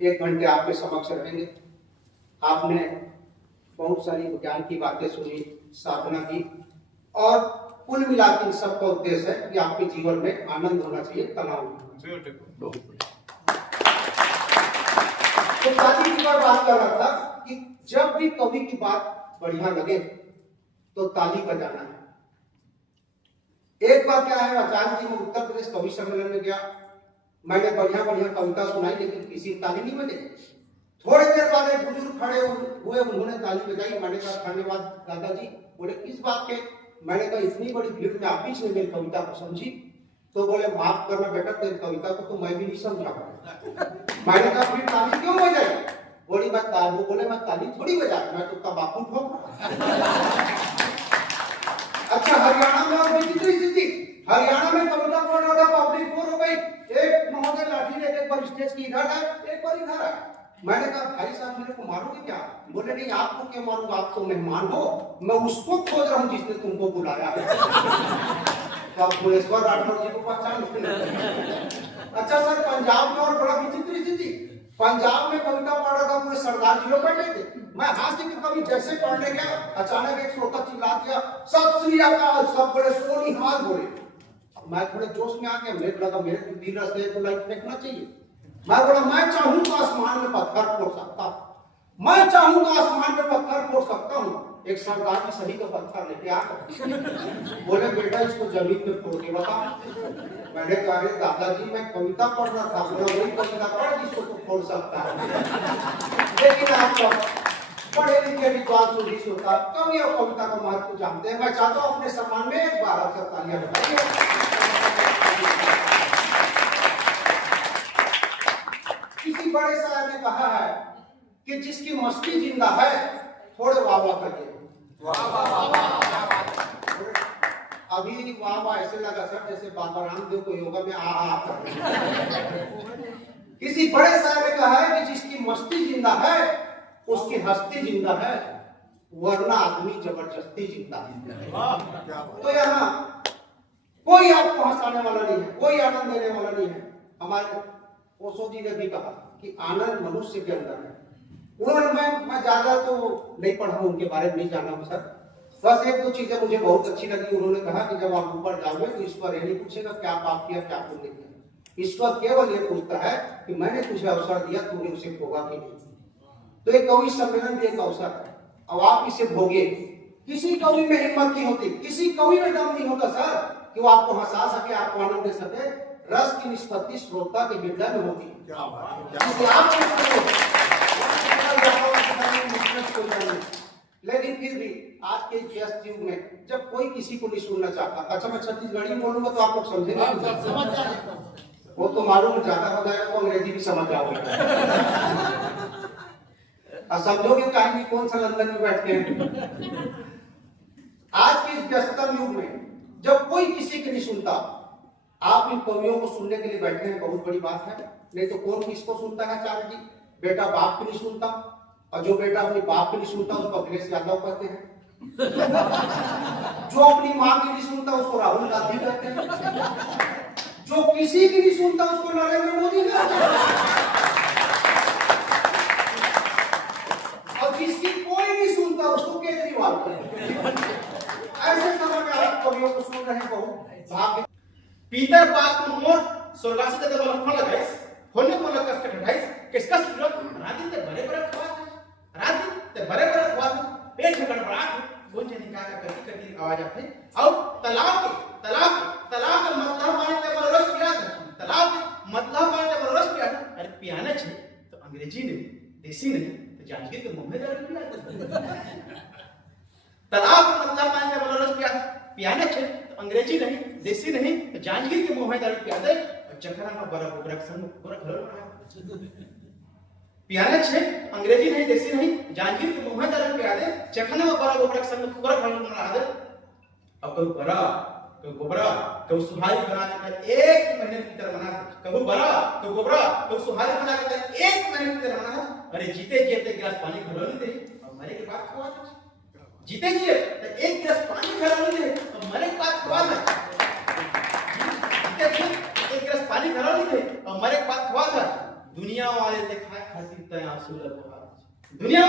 1 घंटे आपके समक्ष रहेंगे। आपने बहुत सारी ज्ञान की बातें सुनी, साधना की, और कुल मिला के सबका उद्देश्य है कि आपके जीवन में आनंद होना चाहिए, तनाव नहीं होना चाहिए। तो ताली की बात कर रहा था कि जब भी कवि की बात बढ़िया लगे तो ताली बजाना है। एक बार क्या है, आचार्य जी में उत्तर प्रदेश कवि सम्मेलन में गया, मैंने बढ़िया बढ़िया कविता सुनाई, लेकिन किसी ताली नहीं बजे। थोड़ी देर बाद एक बुजुर्ग खड़े हुए, उन्होंने ताली बजाई। मैंने कहा धन्यवाद दादाजी। बोले किस बात के? मैंने कहा इतनी बड़ी भीड़ में आप बीच में मेरी कविता को समझी। तो बोले माफ करना बेटा, तेरी कविता को तो मैं भी नहीं समझा। मैंने कहा फिर ताली क्यों बजाई? बोली वो बोले मैं ताली थोड़ी बजा, मैं तो तंबाकू ठोक। अच्छा, हरियाणा में और विचित्र स्थिति, हरियाणा में कविता पढ़ रहा था, पब्लिक बोर हो गई। एक महोदय लाठी लेके एक बार स्टेज की इधर है, एक बार इधर है। मैंने कहा भाई साहब मेरे को मारोगे क्या? बोले नहीं, आपको क्यों मारूंगा, आप तो मेहमान हो, मैं उसको खोज रहा हूँ जिसने तुमको बुलाया है। तो आप भुवनेश्वर राठौर जी को पहचान। अच्छा सर, पंजाब में और बड़ा विचित्र स्थिति, पंजाब में कविता पढ़ रहा था, पूरे सरदार जी लोग बैठे थे। मैं हास्य की कवि जैसे पढ़ने गया, अचानक एक श्रोता चिल्ला दिया सत श्री अकाल, सब बड़े सोनी हाल बोले। मैं थोड़े जोश में आ गया, मेरे लगा मेरे दिल रस्ते को लाइट फेंकना चाहिए। मैं बोला मैं चाहूं तो आसमान में पत्थर फोड़ सकता हूं, मैं चाहूं तो आसमान में पत्थर फोड़ सकता हूं। एक सरदार जी सही का पत्थर लेके आ गए, बोले बेटा इसको जमीन पे फोड़ के बता। मैंने कहा अरे दादाजी मैं कविता पढ़ रहा था, वही कविता पढ़ जिसको तो फोड़ सकता है। लेकिन आप सब पढ़े लिखे विद्वान सुधीश होता, कवि और कविता का महत्व जानते हैं। मैं चाहता हूं अपने सम्मान में एक बार आप सब तालियां बजाइए। किसी बड़े शायर ने कहा है कि जिसकी मस्ती जिंदा है थोड़े वाह वाह करिए। अभी वाह वाह ऐसे लगा सर जैसे बाबा रामदेव को योगा में आ कर। किसी बड़े शायर ने कहा है कि जिसकी मस्ती जिंदा है उसकी हस्ती जिंदा है, वरना आदमी जबरदस्ती जिंदा है। तो यहाँ कोई आपको हंसाने वाला नहीं है, कोई आनंद देने वाला नहीं है। हमारे ओशो जी ने भी कहा कि आनंद मनुष्य के अंदर है। उन्होंने मैं ज्यादा तो नहीं पढ़ा हूं, उनके बारे में नहीं जाना हूं सर, बस 1-2 चीजें मुझे बहुत अच्छी लगी। उन्होंने कहा कि जब आप ऊपर जाओगे तो ईश्वर ये नहीं पूछेगा क्या पाप किया क्या पुण्य किया, ईश्वर केवल ये पूछता है कि मैंने तुझे अवसर दिया, तूने उसे भोगा कि नहीं। तो एक कवि सम्मेलन भी एक अवसर है, अब आप इसे भोगे। किसी कवि में हिम्मत नहीं होती, किसी कवि में दम नहीं होता सर कि वो आपको हंसा सके, आपको आनंद दे सके। रस की निष्पत्ति श्रोता के हृदय में होती है। लेकिन फिर भी आज के व्यस्त युग में जब कोई किसी को नहीं सुनना चाहता, अच्छा मैं छत्तीसगढ़ी बोलूंगा तो आप लोग समझेंगे, वो तो मालूम ज्यादा हो जाएगा तो अंग्रेजी भी समझ जाओगे। और समझोगे कहानी कौन सा लंदन में बैठते हैं। आज के इस व्यस्ततम युग में जब कोई किसी की नहीं सुनता, आप इन कवियों को सुनने के लिए बैठे हैं, बहुत बड़ी बात है। नहीं तो कौन किसको सुनता है आचार्य जी? बेटा बाप की नहीं सुनता, और जो बेटा अपने बाप की नहीं सुनता उसको अखिलेश यादव कहते हैं। जो अपनी माँ की नहीं सुनता उसको राहुल गांधी कहते हैं। जो किसी की नहीं सुनता उसको नरेंद्र मोदी कहते हैं। और जिसकी कोई नहीं सुनता उसको केजरीवाल कहते हैं। ऐसे समय में आप कवियों को सुन रहे हैं, बहुत भाग्य। पीतर पाक मोर स्वर्गासी ते बोला फोन लगाइस होने बोला कष्ट कटाइस किसका सुरत रात ते बड़े बड़े खवा रात ते बड़े बड़े खवा पेट में गड़बड़ाहट वो जने का कटी कटी आवाज आते और तलाक मतलब माने ते बरस पिया तलाक मतलब माने ते बरस पिया। अरे पियाना छे तो अंग्रेजी नहीं देसी नहीं तो जांजगीर के मुंह में दर्द पिया। तलाक मतलब माने ते बरस पिया, पियाना छे अंग्रेजी नहीं देसी नहीं तो जांजगीर के मुंह में दर्द पिया दे और चखना में बड़ा उबरक संग पूरा घर रहा। पियाने छे अंग्रेजी नहीं देसी नहीं जांजगीर के मुंह में दर्द पिया दे, चखना में बड़ा उबरक संग पूरा घर रहा दे। अब कोई बड़ा कोई गोबरा कोई सुहारी बना के 1 महीने की तरह बना, कभी बड़ा कोई गोबरा कोई सुहारी बना के 1 महीने की तरह बना। अरे जीते जीते गिलास पानी खिला नहीं दे और मरे के बाद खवा दे। जीते जी तो 1 गिलास पानी खिलाने दे और मरे के बाद खवा दे। जीते जी 1 गिलास पानी खिलाने दे और मरे के बाद खवा दे। दुनिया वाले देखा खातिर तय आंसू ल बहात दुनिया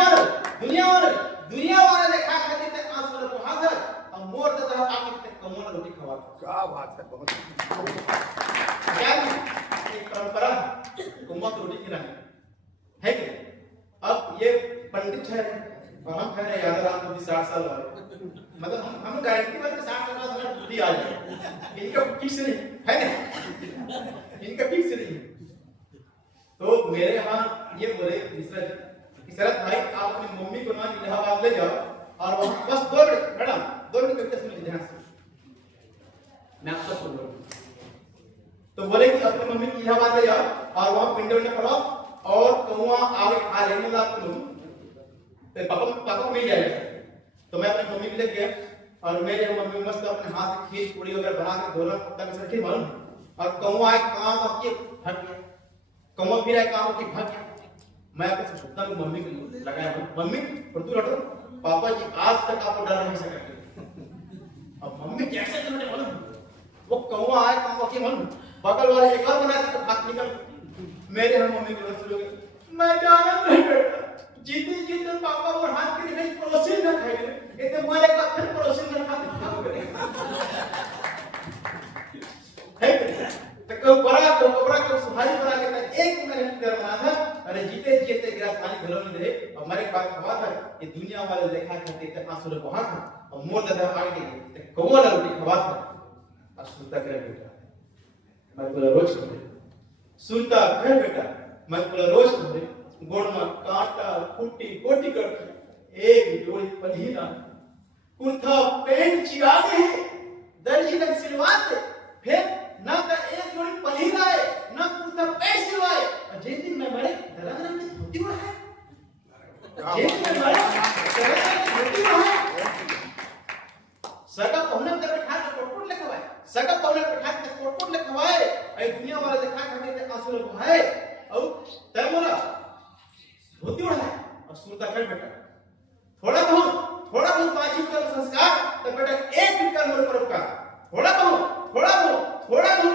वाले देखा खातिर तय आंसू ल बहात और मोर त आके तक कमोना रोटी खवा। क्या बात है, बहुत क्या एक परंपरा कुम्मत रोटी खिलाने है कि अब ये पंडित है और हम कह रहे हैं याद राम को 60 साल वाले, मतलब हम गारंटी बात 60 साल बाद हमारी बुद्धि आ जाए, इनका फिक्स नहीं है ना, इनका फिक्स नहीं। तो मेरे यहाँ ये बोले इसरत भाई आप अपनी मम्मी को ना इलाहाबाद ले जाओ और वहाँ बस 2 मिनट मैडम 2 मिनट करके सुनिए ध्यान से, मैं आपको बोल रहा हूँ। तो बोले कि अपनी मम्मी को इलाहाबाद ले जाओ और वहाँ पिंड में पढ़ाओ और कौआ आगे आ रहे हैं आप लोग तो पापा को मिल जाएगा। तो मैं अपनी मम्मी को ले गया और मेरे मम्मी मस्त अपने हाथ से खीर पूरी वगैरह बना के धोला पत्ता में रखी मालूम, और कौआ आए काम आपके भाग गया, कौआ फिर आए काम आपके भाग गया। मैं अपने सुनता हूँ मम्मी को लगाया, मम्मी और तू हटो, पापा जी आज तक आपको डर नहीं सका। अब मम्मी कैसे करने मालूम, वो कौआ आए काम आपके मालूम बगल वाले एक और बनाया तो भाग निकल। मेरे हम मम्मी को रस लोगे मैं जाना नहीं बेटा, जीते जीते पापा और हाथ के नहीं पड़ोसी न खाएंगे, इतने मारे का फिर पड़ोसी न खाते भाग गए है। तो बड़ा को सुहारी बना के एक मैंने डर बना था, अरे जीते जीते गिलास पानी घरों में रहे और हमारे पास हुआ था कि दुनिया वाले देखा करते थे आंसू ले बहा था और मोर दादा आगे गए कौवा रोटी खवा था और सुनता कर बेटा मैं बोला रोज कर सुनता कर बेटा मैं बोला रोज कर गोड़ में कांटा फुट्टी कोटी कर एक जोड़ी पलीना कुर्ता पैंट चिरा दे दर्जी तक सिलवा दे, फिर ना तो एक जोड़ी पलीना है ना कुर्ता पैंट सिलवाए और जिस दिन मैं मरे दरअसल हमने धोती उड़ाए, जिस दिन मैं मरे दरअसल धोती उड़ाए सगा पहुने तक बैठा के कोटकोट लिखवाए, सगा पहुने बैठा के कोटकोट लिखवाए ए दुनिया वाला देखा खाते थे आंसू बहाए और तय बोला धोती उड़ाए और सुरता कर बेटा थोड़ा बहुत बाजी कर संस्कार तो बेटा एक दिन कर मोर पर उपकार, थोड़ा बहुत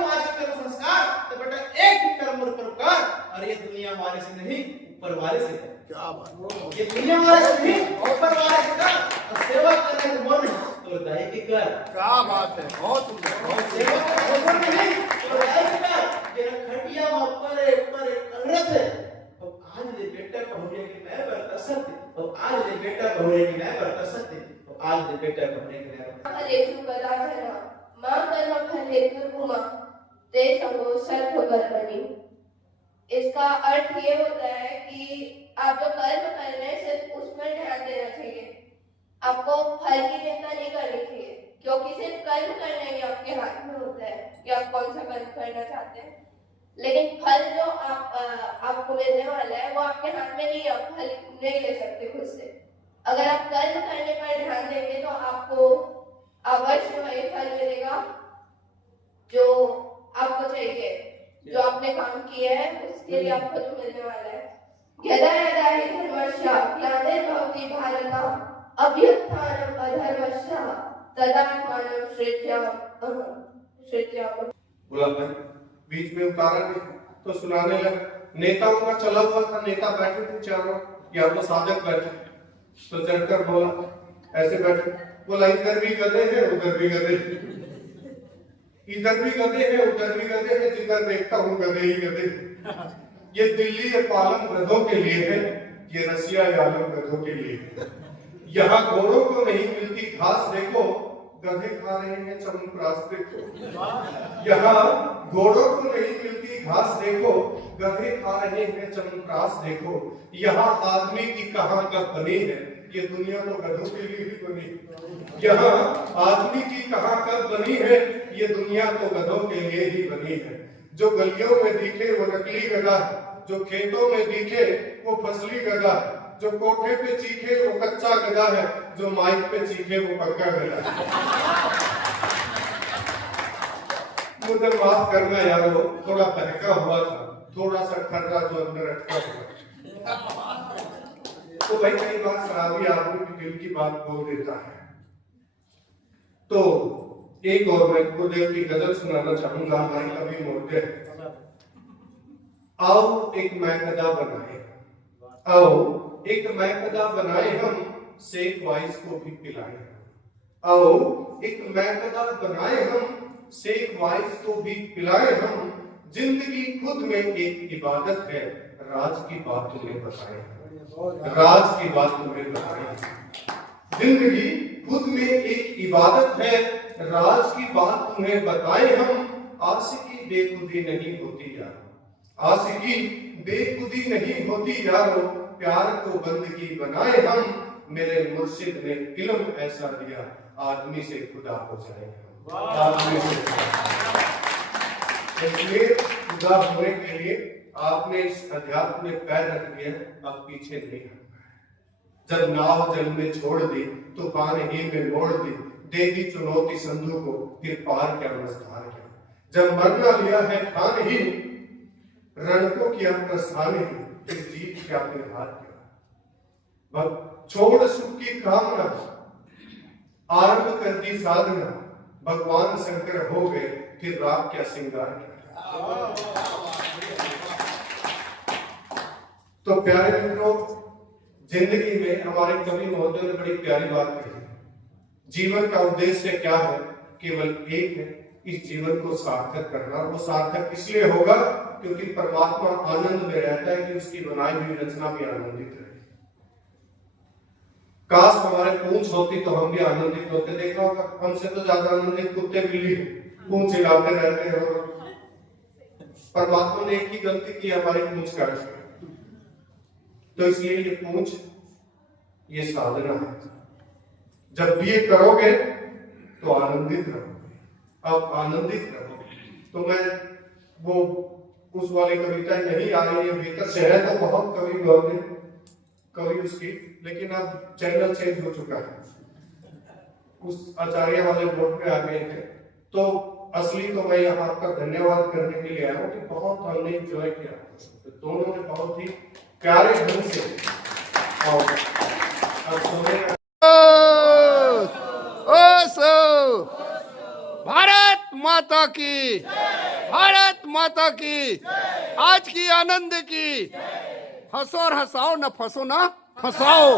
बाजी कर संस्कार तो बेटा एक दिन कर मोर पर उपकार। और ये दुनिया वाले से नहीं ऊपर वाले से कर, क्या बात, ये दुनिया वाले से नहीं ऊपर वाले से कर और सेवा करने के मन तो दाई की कर। क्या बात है, बहुत सुंदर, बहुत सेवा करने के मन नहीं तो दाई की कर, तेरा खटिया में ऊपर करत है और आज ले बेटा कहूँगे कि मैं बरता सकते और आज ले बेटा कहूँगे कि मैं बरता सकते और आज ले बेटा कहूँगे कि मैं हरेतु कदाचन मां कर्म फलेतु कुमा ते संगो सर्व कर्मणि। इसका अर्थ ये होता है कि आप जो कर्म कर रहे हैं सिर्फ उस पर ध्यान देना चाहिए, आपको फल की चिंता नहीं करनी चाहिए, क्योंकि सिर्फ कर्म करना ही आपके हाथ में होता है कि आप कौन सा कर्म करना चाहते हैं, लेकिन फल जो आपको मिलने वाला है वो आपके हाथ में नहीं है, आप फल नहीं ले सकते खुद से। अगर आप कर्म करने पर ध्यान देंगे तो आपको अवश्य वही फल मिलेगा जो आपको चाहिए, जो आपने काम किया है उसके लिए आपको जो मिलने वाला है। यदा यदा हि धर्मस्य ग्लानिर्भवति भारत अभ्युत्थानम् अधर्मस्य तदात्मानं सृज्यामः। बोला भाई बीच में उतारा नहीं तो सुनाने लगा, नेताओं का चला हुआ था, नेता बैठे थे चारों या तो साधक बैठे, तो चढ़कर बोला ऐसे बैठे, बोला इधर भी गधे हैं उधर भी गधे, इधर भी गधे हैं उधर भी गधे हैं, जिधर देखता हूँ गधे ही गधे। ये दिल्ली ये पालम गधों के लिए है, ये रसिया आलम गधों के लिए है। यहाँ घोड़ों को नहीं मिलती घास देखो, गधे खा रहे हैं चवनप्राश देखो। यहाँ घोड़ों को नहीं मिलती घास देखो, गधे खा रहे हैं चवनप्राश देखो। यहाँ आदमी की कहाँ कब बनी है, ये दुनिया तो गधों के लिए ही बनी। यहाँ आदमी की कहाँ कब बनी है, ये दुनिया तो गधों के लिए ही बनी है। जो गलियों में दिखे वो नकली गधा है, जो खेतों में दिखे वो फसली गधा है, जो कोठे पे चीखे वो कच्चा गधा है, जो माइक पे चीखे वो पक्का गधा है। मुझे माफ करना यारो, थोड़ा बहका हुआ था, थोड़ा सा ठंडा जो अंदर अटका हुआ। तो भाई कई बार शराबी आदमी की दिल की बात बोल देता है। तो एक और मैं गुरुदेव की गजल सुनाना चाहूंगा, हमारी कवि मोटे। आओ एक मैकदा बनाए, आओ एक मैकदा बनाए हम, शेख वाइस को भी पिलाए। आओ एक मैकदा बनाए हम, शेख वाइस को भी पिलाए हम। जिंदगी खुद में एक इबादत है, राज की बात तुम्हें बताए, राज की बात तुम्हें बताए। जिंदगी खुद में एक इबादत है, राज की बात तुम्हें बताए हम। आशिकी बेखुदी नहीं होती यारो, आशिकी बेखुदी नहीं होती यारो, प्यार को बंदगी बनाए हम। मेरे मुर्शिद ने इल्म ऐसा दिया, आदमी से खुदा हो जाए हम। आदमी से इसलिए खुदा होने के लिए आपने इस अध्यात्म में पैर रख दिया, अब पीछे नहीं हटना है। जब नाव जल में छोड़ दी, तूफान ही में मोड़ दी, दे दी चुनौती संधु को, फिर पार क्या मझधार क्या। जब मरना लिया है ठान ही, रण को किया प्रस्थान ही, फिर जीत क्या फिर हार क्या। छोड़ सुख की कामना, आरंभ कर दी साधना, भगवान शंकर हो गए, फिर राग क्या श्रृंगार क्या। तो प्यारे मित्रों, जिंदगी में हमारे कवि महोदय ने बड़ी प्यारी बात कही, जीवन का उद्देश्य क्या है, केवल एक है, इस जीवन को सार्थक करना। और वो सार्थक इसलिए होगा क्योंकि परमात्मा आनंद में रहता है कि उसकी बनाई हुई रचना भी आनंदित रहे। काश हमारे पूंछ होती तो हम भी आनंदित होते। देखा होगा हमसे तो ज्यादा आनंदित कुत्ते बिल्ली पूंछ हिलाते रहते हैं, और परमात्मा ने एक ही गलती की, हमारी पूंछ काट दी। तो इसलिए ये पूंछ, ये साधना है। जब भी ये करोगे तो आनंदित रहोगे। अब आनंदित रहोगे तो मैं वो उस वाली कविता नहीं आ रही है भीतर से, है तो बहुत कवि महोदय कवि उसकी, लेकिन अब चैनल चेंज हो चुका है, उस आचार्य वाले बोर्ड पे आ गए थे। तो असली तो मैं यहाँ आपका धन्यवाद करने के लिए आया हूँ कि बहुत हमने एंजॉय किया, तो दोनों ने बहुत ही प्यारे ढंग से। और अब सोने का भारत माता की, भारत माता की, आज की आनंद की। हंसो और हंसाओ, न फंसो ना फंसाओ।